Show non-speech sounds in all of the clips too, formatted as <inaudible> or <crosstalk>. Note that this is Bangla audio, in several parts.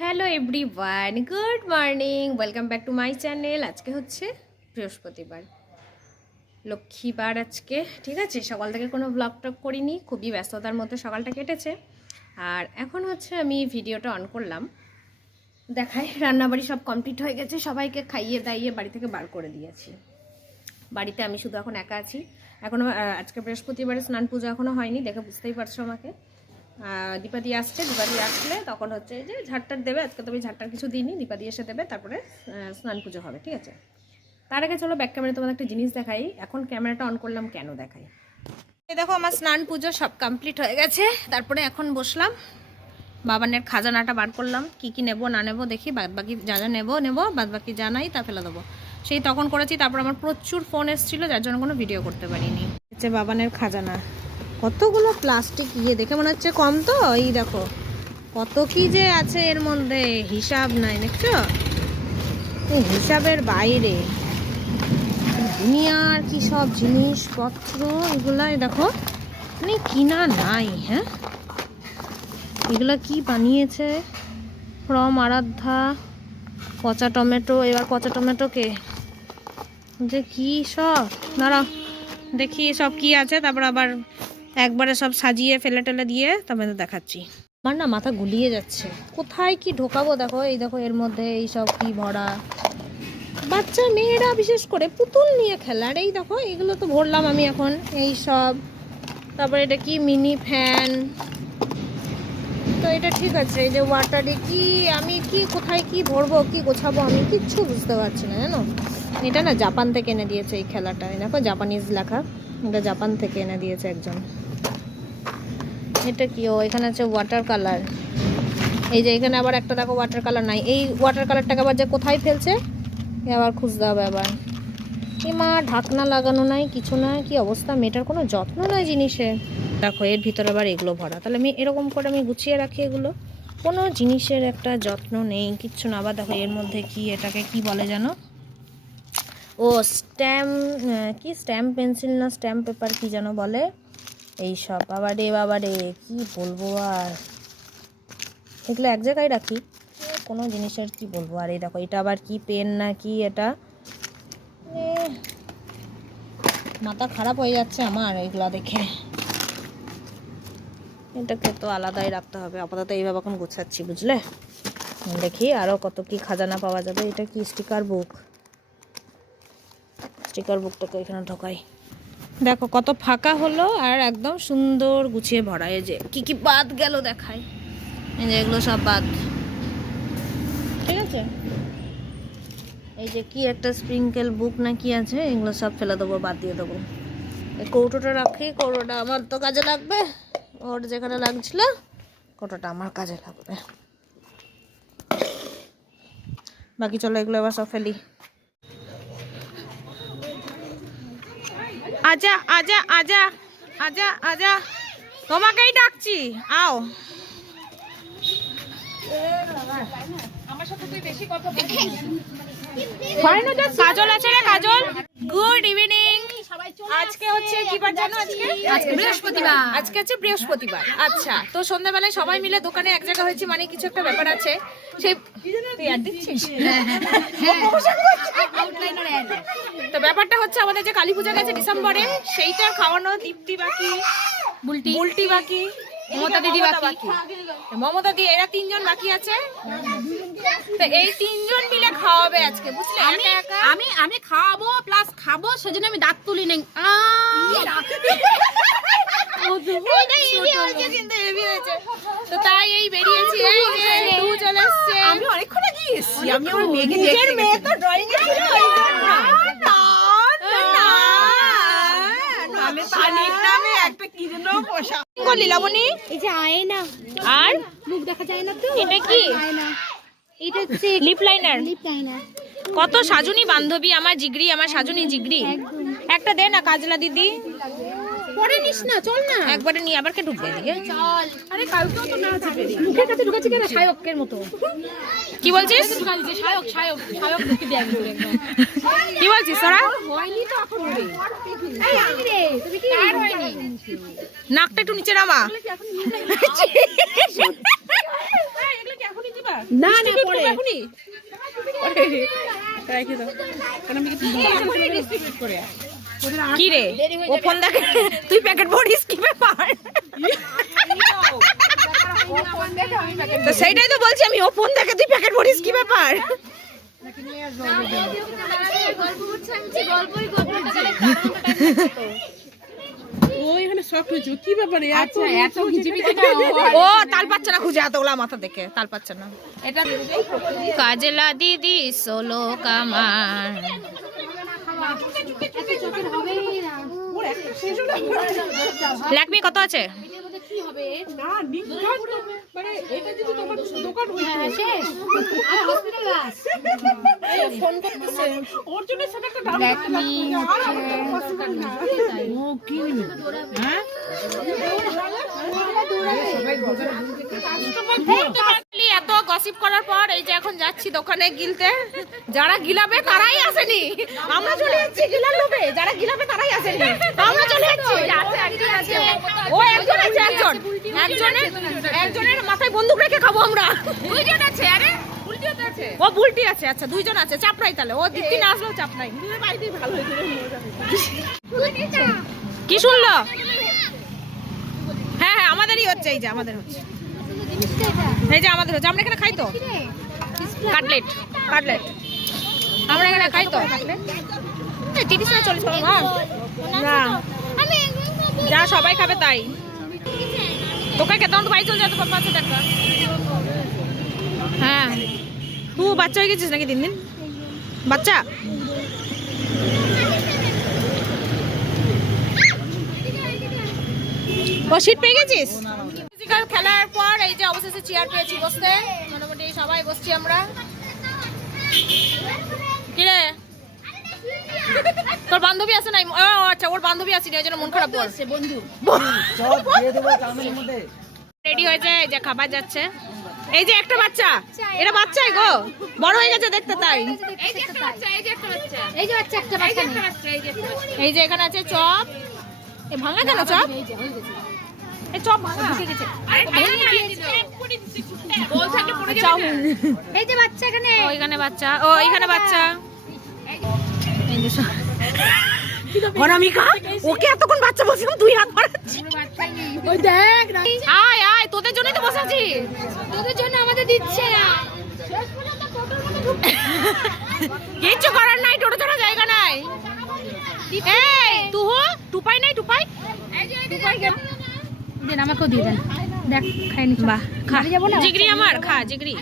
Hello everyone good morning welcome back to my channel আজকে হচ্ছে বৃহস্পতিবার। লক্ষ্মীবার আজকে, ঠিক আছে? সকাল থেকে কোনো ব্লগ টক করিনি, খুবই ব্যস্ততার মধ্যে সকালটা কেটেছে। আর এখন হচ্ছে আমি ভিডিওটা অন করলাম। দেখাই, রান্নাবাড়ি সব কমপ্লিট হয়ে গেছে। সবাইকে খাইয়ে দাইয়ে বাড়ি থেকে বার করে দিয়েছি। বাড়িতে আমি শুধু এখন একা আছি। এখনও আজকে বৃহস্পতিবারে স্নান পুজো এখনও হয়নি, দেখে বুঝতেই পারছ আমাকে। দীপাদি আসছে, দীপাদি আসলে তখন হচ্ছে যে ঝাড়টার দেবে, আজকে তো আমি ঝাড়টার কিছু দিইনি, দীপাদি এসে দেবে, তারপরে স্নান পুজো হবে, ঠিক আছে? তার আগে চলো ব্যাক ক্যামেরা তোমাদের একটা জিনিস দেখাই, এখন ক্যামেরাটা অন করলাম, কেন দেখাই? দেখো, আমার স্নান পুজো সব কমপ্লিট হয়ে গেছে, তারপরে এখন বসলাম, বাবানের খাজানাটা বার করলাম, কি কি নেব, না নেব, দেখি বাদ বাকি যা যা নেব নেব বাদ বাকি যা নাই তা ফেলে দেবো। সেই তখন করেছি, তারপর আমার প্রচুর ফোন এসেছিল, যার জন্য কোনো ভিডিও করতে পারিনি। হচ্ছে বাবানের খাজানা। কতগুলো প্লাস্টিক ইয়ে দেখে মনে হচ্ছে কম তো? এই দেখো, কত কি যে আছে এর মধ্যে? হিসাব নাই, দেখছ? হিসাবের বাইরে। দুনিয়ার কি সব জিনিসপত্র? এগুলো এই দেখো মানে কিনা নাই হ্যাঁ? এগুলো কি বানিয়েছে? ফ্রম আরাধ্যা, পচা টমেটো, এবার পচা টমেটোকে যে কি সব? দাঁড়াও, দেখি সব কি আছে, তারপর আবার একবারে সব সাজিয়ে ফেলে টেলে দিয়ে তবে তো দেখাচ্ছি। আমার না মাথা গুলিয়ে যাচ্ছে। কোথায় কি ঢোকাবো? দেখো, এই দেখো, এর মধ্যে এই সব কি ভরা। বাচ্চা মেয়েরা বিশেষ করে পুতুল নিয়ে খেলা। আর এই দেখো, এগুলো তো ভরলাম আমি এখন। এই সব। তারপরে এটা কি? Mini fan. তো এটা ঠিক আছে, এই যে ওয়াটারে কি, আমি কি, কোথায় কি ভরবো, কি গোছাবো, আমি কিচ্ছু বুঝতে পারছি না, জানো? এটা না জাপান থেকে এনে দিয়েছে এই খেলাটা। দেখো জাপানিজ লেখা। এটা জাপান থেকে এনে দিয়েছে একজন। এটা কি? ও, এখানে আছে ওয়াটার কালার এই যে এখানে আবার একটা দেখো ওয়াটার কালার নাই। এই ওয়াটার কালারটাকে আবার যে কোথায় ফেলছে? আবার খুঁজতে হবে আবার। এ মা, ঢাকনা লাগানো নাই, কিছু না কি অবস্থা? মেয়েটার কোনো যত্ন নয় জিনিসে। দেখো, এর ভিতরে আবার এগুলো ভরা। তাহলে আমি এরকম করে আমি গুছিয়ে রাখি এগুলো। কোনো জিনিসের একটা যত্ন নেই, কিচ্ছু না। আবার দেখো, এর মধ্যে কি, এটাকে কি বলে জানো? ও স্ট্যাম্প কি? স্ট্যাম্প পেন্সিল না স্ট্যাম্প পেপার কি যেন বলে? এই সব বাবা রে বাবা রে কি বলব আর? এগুলো এক জায়গায় রাখি, কোনো জিনিসের কি বলব? আর এই দেখো, এটা আবার কি পেন না কি এটা? মাথা খারাপ হয়ে যাচ্ছে আমার এগুলো দেখে। এটাকে তো আলাদাই রাখতে হবে, আপাতত এইভাবে এখন গোছাচ্ছি, বুঝলে? দেখি আরও কত কি খাজানা পাওয়া যাবে, এটা কি স্টিকার বুক স্টিকার বুকটাকে এখানে ঢোকাই। দেখো, কত ফাঁকা হলো আর একদম সুন্দর গুছিয়ে ভরা। এই যে, কি কি বাদ গেল দেখায় এই যে, এগুলো সব বাদ। ঠিক আছে? এই যে, কি একটা স্প্রিঙ্কেল বুক না কি আছে, এগুলো সব ফেলে দেবো, বাদ দিয়ে দেবো। এই কৌটোটা রাখি, কৌটোটা আমার তো কাজে লাগবে। ওর যেখানে লাগছিল, কৌটোটা আমার কাজে লাগবে। বাকি চলো, এগুলো এবার সব ফেলি। আজা আজা আজা আজা আজা। তোমাকেই ডাকছি আও। কাজল আছে রে কাজল। গুড ইভিনিং আজকে হচ্ছে কি বার জানো আজকে? আজকে বৃহস্পতিবার। আজকে হচ্ছে বৃহস্পতিবার। আচ্ছা তো সন্ধ্যাবেলায় সবাই মিলে দোকানে এক জায়গা হয়েছে মানে কিছু একটা ব্যাপার আছে। সেই তুই ad দিচ্ছিস? তো ব্যাপারটা হচ্ছে আমাদের যে কালী পূজা গেছে ডিসেম্বরে সেইটা খাওয়ানো দীপ্তি বাকি বুলটি উল্টি বাকি মমতা দিদি বাকি। মমতা দি এরা তিনজন বাকি আছে। তো এই তিনজন মিলে খাওয়াবে আজকে বুঝলে? আমি আমি আমি খাওয়াবো প্লাস খাব সেজন্য আমি দাঁত তুলি নেই। তো তাই এই বেরিয়েছি এই যে দু চলে এসছে। আমি অনেকক্ষণ আগে এসেছি আমি আমার মেয়েকে দেখতে মেয়ে তো ড্রয়িং এ ছিল ওই জন্য। না, আমি পানির একটা কি যেন পোশাক। কি করলি এই যে আয়না। আর? মুখ দেখা যায় না তো। এটা কি? আয়না। এটা হচ্ছে লিপ লাইনার লিপ লাইনার কত সাজুনি বান্ধবী আমার জিগড়ি আমার সাজুনি জিগড়ি একটা দে না কাজলা দিদি। পরে নিস না চল না। একবারে নিয়ে আবার কে ঢুকবে এদিকে? চল। আরে কালকেও তো না আছে মুখের কাছে ঢুকাচ্ছে কেন? সায়কের মতো। কি বলছিস? ঢুকা দিচ্ছে সায়ক সায়ক সায়ক ঢুকে দেয় ভিতরে একদম। কি বলছিস তোরা হয়নি তো এখন এই আমি রে তুমি কি আর হয়নি। নাকটা একটু নিচে নামা। এগুলো কি <laughs> এখনই দিবা না না পরে এখনই? রেখে দাও। কারণ আমি কিছু ডিস্ট্রিবিউট করে কি রে? ও ফোন দেখে তুই প্যাকেট ভরিস কি ব্যাপার? তো সেইটাই তো বলছি আমি ও ফোন দেখে তুই প্যাকেট ভরিস কি ব্যাপার? ও ও তাল পাচ্ছে না খুঁজে এত ওলা মাথা দেখে তাল পাচ্ছে না। এটা কাজলা দিদি সোলো কামার ল্যাকমি কত আছে? মানে এটা যদি তোমার দোকান হইতো। ফোন করতেছে। ওর জন্য সেটা একটা দাম ও কি? হ্যাঁ? গসিপ করার পর এই যে এখন যাচ্ছি দোকানে গিলতে। যারা গিলাবে তারাই আসেনি। আমরা চলে যাচ্ছি গিলার লোভে। যারা গিলাবে তারাই আসেনি। আমরা চলে যাচ্ছি। ও একজন আছে একজন। একজনের একজনের মাথায় বন্দুক রেখে খাব আমরা। দুইজন আছে আরে ও বুলটি আছে আচ্ছা দুইজন আছে চাপ নাই তাহলে। ও দিদি না আসলেও চাপ নাই। কি শুনলো? হ্যাঁ হ্যাঁ আমাদেরই হচ্ছে এই যে আমাদের হচ্ছে। এই যে আমাদের হচ্ছে আমরা এখানে খাই তো? কাটলেট কাটলেট আমরা এখানে খাই তো? তিরিশ না চল্লিশ না যা। সবাই খাবে তাই। তোকে তো বাড়ি চলে যেত আছে টাকা হ্যাঁ। তুই বাচ্চা হয়ে গেছিস নাকি দিন দিন বাচ্চা? ও সিট পেয়ে গেছিস? ফিজিক্যাল খেলার পর এই যে অবশেষে চেয়ার পেয়েছি বসতে। মোটামুটি সবাই বসছি আমরা। কিরে তোর বান্ধবী আছে নাই? ও আচ্ছা ওর বান্ধবী আছে ওই জন্য মন খারাপ কর বন্ধু। রেডি হয়েছে এই যে খাবার যাচ্ছে। এই যে একটা বাচ্চা এটা বাচ্চাই গো। বড় হয়ে গেছে দেখতে তাই। এই যে বাচ্চা একটা বাচ্চা। এই যে এখানে আছে চপ। এ ভাঙা কেন চপ? এই চপ ভাঙা চাউমিন এই যে বাচ্চা এখানে। ও এখানে বাচ্চা। ও অনামিকা ওকে এতক্ষণ বাচ্চা বলছিলাম তুই হাত বাড়াচ্ছিস। ওই দেখ আয় আয় তোদের জন্যই তো বসেছি তোদের জন্য আমাদের দিচ্ছে না। কিচ্ছু করার নাই টোটো ছাড়া জায়গা নাই। এই তুহু টুপাই নাই টুপাই। দেন আমাকেও দিয়ে দেন। দেখ খাইনি বাহ খা। না? জিগরি আমার খা জিগরি।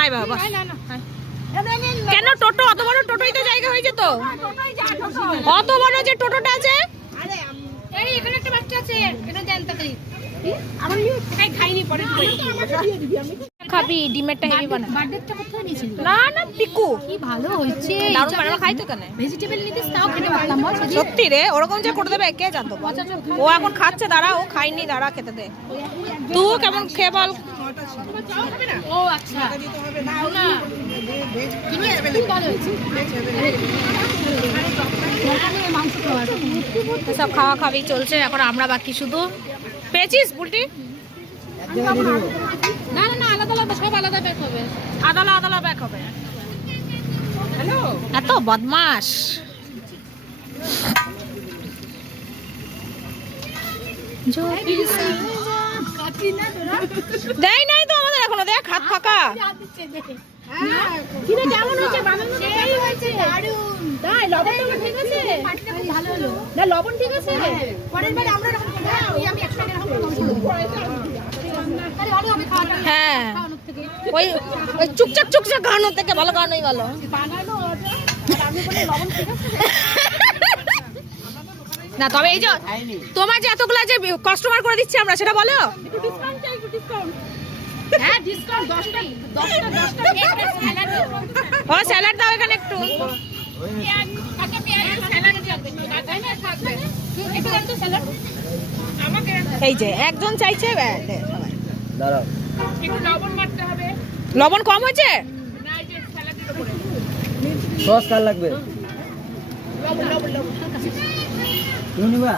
আয় বাবা। কেন টোটো? অত বড় টোটোই তো। জায়গা হয়ে যেত অত বড় যে টোটোটা আছে? এই এখানে একটা বাচ্চা আছে এটা দেন তাড়াতাড়ি। খাবি ডিমেরটা হেভি বার্থডেটা কোথায় নিয়েছিলি? না না পিকু। কি ভালো হয়েছে। দারুণ বানানো খাই তো কেন? ভেজিটেবল নিতে তাও খেতে পারতাম বল সত্যি রে ওরকম যে করে দেবে কে জানতো? ও এখন খাচ্ছে দাঁড়া ও খাইনি দাঁড়া খেতে দে। তুই কেমন খেয়ে বল। ও আচ্ছা। না। সব খাওয়া খাওয়াই চলছে এখন আমরা বাকি শুধু। পেয়েছিস বুলটি? আলাদা আলাদা সব আলাদা প্যাক হবে। আদালা আদালা ব্যাক হবে। হ্যালো এত বদমাস দেয় নাই তো আমাদের এখনও দেখ হাত ফাঁকা। লবণ ঠিক আছে? আছে? পরের বার আমরা হ্যাঁ। ওই হ্যাঁ ওই ওই চুকচাক চুকচাক গানোর থেকে ভালো গানোই ভালো বানানো ওটা আর আমি বলি লবণ ঠিক আছে না তবে এই যে তোমার যে এতগুলা যে কাস্টমার করে দিচ্ছি আমরা সেটা বলো। একটু ডিসকাউন্ট চাই একটু ডিসকাউন্ট হ্যাঁ ডিসকাউন্ট 10টা 10টা 10টা স্যালাড ও স্যালাড দাও এখানে একটু। এই যে একজন চাইছে একটু লবণ মারতে হবে। লবণ কম হয়েছে? না এই যে স্যালাডের উপরে। সস কার লাগবে? তুমি নিবা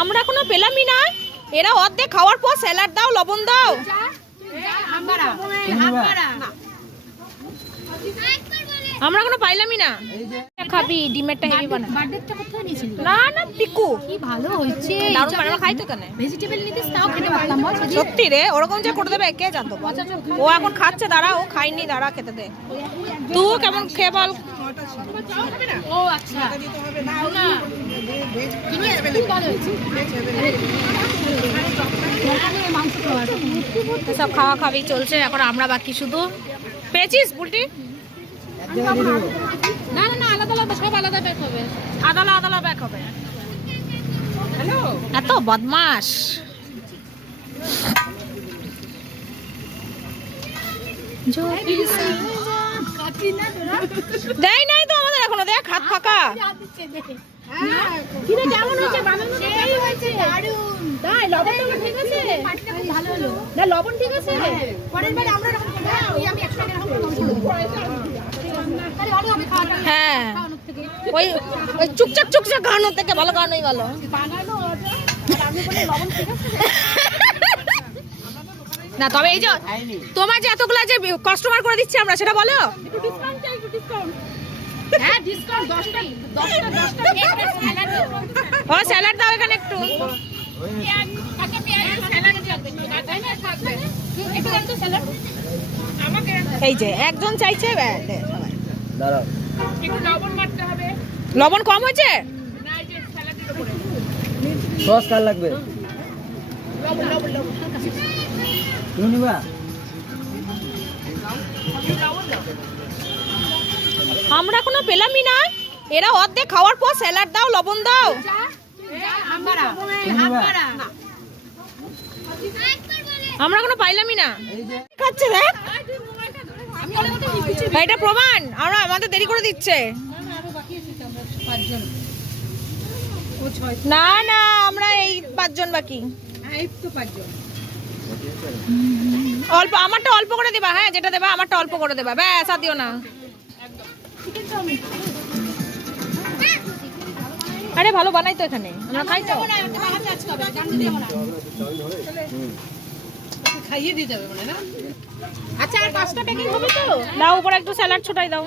আমরা কোনো পেলামই না। এরা অর্ধেক খাওয়ার পর স্যালাড দাও লবণ দাও। আমরা কোনো পাইলামই না। খাবি ডিমেরটা হেভি বানা বার্থডেটা নিয়েছিলি? না না পিকু। কি ভালো হয়েছে। দারুণ বানানো খাইতো কেন? ভেজিটেবল নিতিস তাও খেতে বল সত্যি রে ওরকম যে করে দেবে কে জানতো ও এখন খাচ্ছে দাঁড়া ও খাইনি দাঁড়া খেতে দে। তুই কেমন খেয়ে বল। ও আচ্ছা। না। সব খাওয়া খাওয়াই চলছে এখন আমরা বাকি শুধু। পেয়েছিস বুলটি? না না না আলাদা আলাদা সব আলাদা হবে। হবে। এত বদমাস দেয় নাই তো আমাদের এখনও দেখ হাত ফাঁকা। দারুণ। তাই লবণ ঠিক আছে? আছে? পরের বার আমরা হ্যাঁ। ওই ওই চুকচাক চুকচাক গানোর থেকে ভালো গানোই ভালো। না তবে এই যে তোমার যে এতগুলা যে কাস্টমার করে দিচ্ছি আমরা সেটা বলো। হ্যাঁ ও স্যালাড দাও এখানে একটু। এই যে একজন চাইছে। দাঁড়াও। একটু লবণ মারতে হবে। লবণ কম হয়েছে? না এই যে স্যালাডের উপরে। সস কার লাগবে? লবণ লবণ লবণ। তুমি নিবা আমরা কোনো পেলামই না। এরা অর্ধেক খাওয়ার পর স্যালাড দাও লবণ দাও। আমরা কোনো পাইলামই না। খাচ্ছে দেখ আমি ওর মধ্যে লিখেছি এটা প্রমাণ। আমরা আমাদের দেরি করে দিচ্ছে। না না, আমরা এই পাঁচজন বাকি। অল্প, আমারটা অল্প করে দিবা হ্যাঁ যেটা দেবা, আমারটা অল্প করে দেবা। ব্যাস, আর দিও না। আরে, ভালো বানাই তো এখানে। আমরা খাই তো। আচ্ছা আর পাঁচটা প্যাকিং হবে তো? দাও উপরে একটু স্যালাড ছোটাই দাও।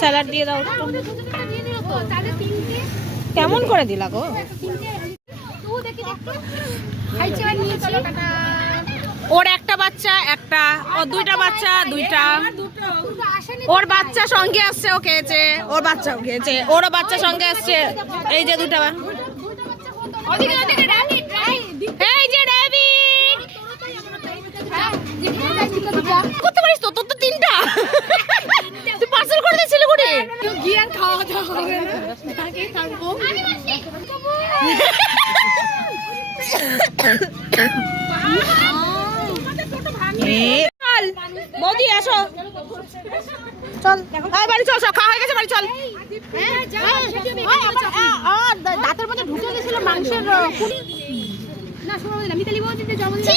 স্যালাড দিয়ে দাও কেমন করে দিলা গো? ওর একটা বাচ্চা একটা। ওর দুইটা বাচ্চা দুইটা। ওর বাচ্চা সঙ্গে আসছে ও খেয়েছে। ওর বাচ্চাও খেয়েছে। ওরও বাচ্চা সঙ্গে আসছে। এই যে দুটা ওদিকে ওদিকে রানি ট্রাই এই যে ডেভিড যেখানে যাই দুটো দুটো করতে পারিস তো? তোর তো তিনটা। তুই পার্সেল করে দিস শিলিগুড়ি গিয়ে আর খাওয়া দাওয়া হবে না থাকব বৌদি আসো চল বাড়ি চল সব খাওয়া হয়ে গেছে বাড়ি চল। দাঁতের মধ্যে ঢুকে গেছিল মাংসের না শোনো আমি তাহলে জন্মদিন